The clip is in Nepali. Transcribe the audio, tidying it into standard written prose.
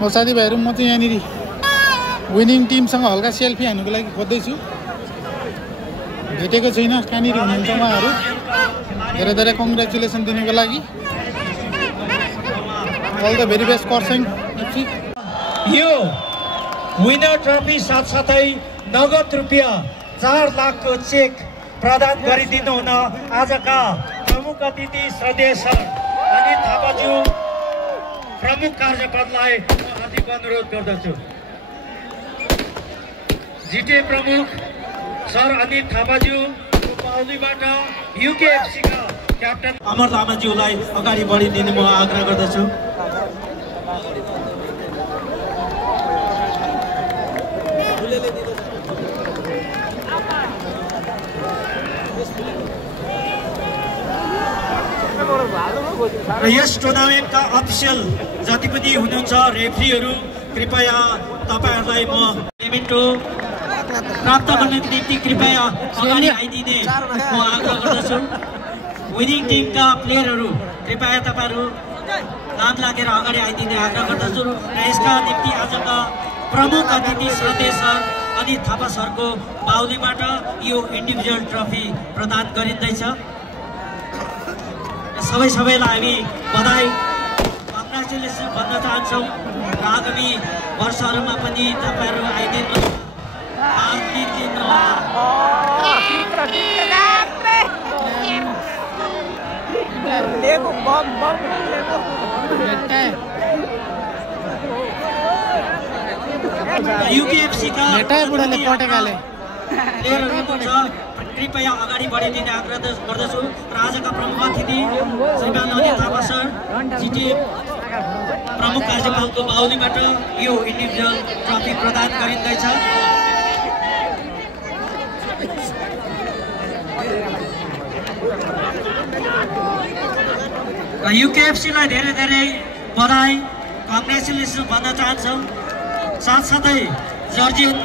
हो साथीभाइहरू म चाहिँ यहाँनिर विनिङ टिमसँग हल्का सेल्फी हान्नुको लागि खोज्दैछु भेटेको छैन कहाँनिर हुनुहुन्छ उहाँहरू धेरै धेरै कङ्ग्रेचुलेसन दिनको लागि all the very best Kurseong FC यो विनर ट्रफी साथसाथै नगद रुपियाँ 4 लाखको चेक प्रदान गरिदिनु हुन आजका प्रमुख अतिथि श्रद्धेय सर अनित थापाज्यू प्रमुख कार्यकर्तालाई हार्दिक अनुरोध गर्दछु। जिटिए प्रमुख सर अनित थापाज्यू पाउलीबाट युकेएफसी का क्याप्टन अमर लामाज्यूलाई अगाडि बढिदिनु म आग्रह गर्दछु। र यस टुर्नामेन्टका अफिसियल जति पनि हुनुहुन्छ रेफ्रीहरू कृपया तपाईहरुलाई म पेमेन्टो प्राप्त गर्नको निम्ति कृपया अगाडि आइदिने म आग्रह गर्दछु। विनिङ टिमका प्लेयरहरू कृपया तपाईहरु नाम लागेर अगाडि आइदिने आग्रह गर्दछु। र यसका निम्ति आजका प्रमुख अतिथि श्रद्धेय सर अनित थापा सरको बाहुलीबाट यो इन्डिभिजुअल ट्रफी प्रदान गरिँदैछ। सबैलाई हामी बधाई कङ्ग्रेचुलेसन भन्न चाहन्छौँ र आगामी वर्षहरूमा पनि तपाईहरु आइदिनु युकेएफसी का कृपया अगाडि बढिदिने आग्रह गर्दछु। र आजका प्रमुख अतिथि श्रीमान अनित थापा सर जिटिए प्रमुख कार्यपालको बाहुलीबाट यो इन्डिभिजुअल ट्रफी प्रदान गरिँदैछ। र युकेएफसीलाई धेरै धेरै बधाई कङ्ग्रेचुलेसन भन्न चाहन्छौँ। साथसाथै जर्जियन